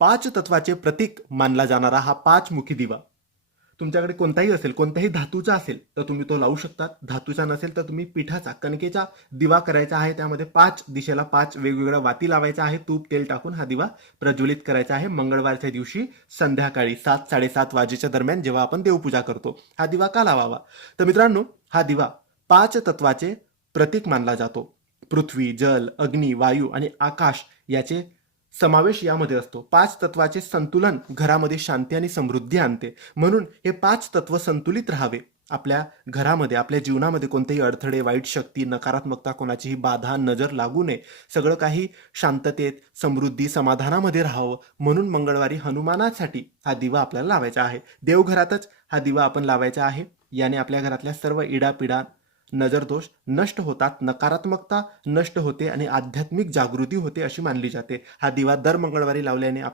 पाच तत्वाचे प्रतीक मानला जाणारा हा पाचमुखी दिवा तुमच्याकडे कोणताही असेल, कोणत्याही धातूचा असेल तर तुम्ही तो लावू शकता. धातूचा नसेल तर तुम्ही पिठाचा, कणकेचा दिवा करायचा आहे. त्यामध्ये 5 दिशेला 5 वेगवेगळ्या वाती लावायच्या आहे. तूप तेल टाकून हा दिवा प्रज्वलित करायचा आहे. मंगळवारच्या दिवशी संध्याकाळी 7-7:30 वाजेच्या दरम्यान जेव्हा आपण देवपूजा करतो. हा दिवा का लावावा? तर मित्रांनो, हा दिवा 5 तत्वाचे प्रतीक मानला जातो. पृथ्वी, जल, अग्नी, वायू आणि आकाश याचे समावेश यामध्ये असतो. 5 तत्वाचे संतुलन घरामध्ये शांती आणि समृद्धी आणते. म्हणून हे 5 तत्व संतुलित राहावे. आपल्या घरामध्ये, आपल्या जीवनामध्ये कोणतेही अडथळे, वाईट शक्ती, नकारात्मकता, कोणाचीही बाधा, नजर लागू नये. सगळं काही शांततेत, समृद्धी, समाधानामध्ये राहावं म्हणून मंगळवारी हनुमानासाठी हा दिवा आपल्याला लावायचा आहे. देवघरातच हा दिवा आपण लावायचा आहे. याने आपल्या घरातल्या सर्व इडापिडा, नजरदोष नष्ट होतात, नकारात्मकता नष्ट होते आणि आध्यात्मिक जागृती होते अशी मानली जाते. हा दिवा दर मंगळवारी लावल्याने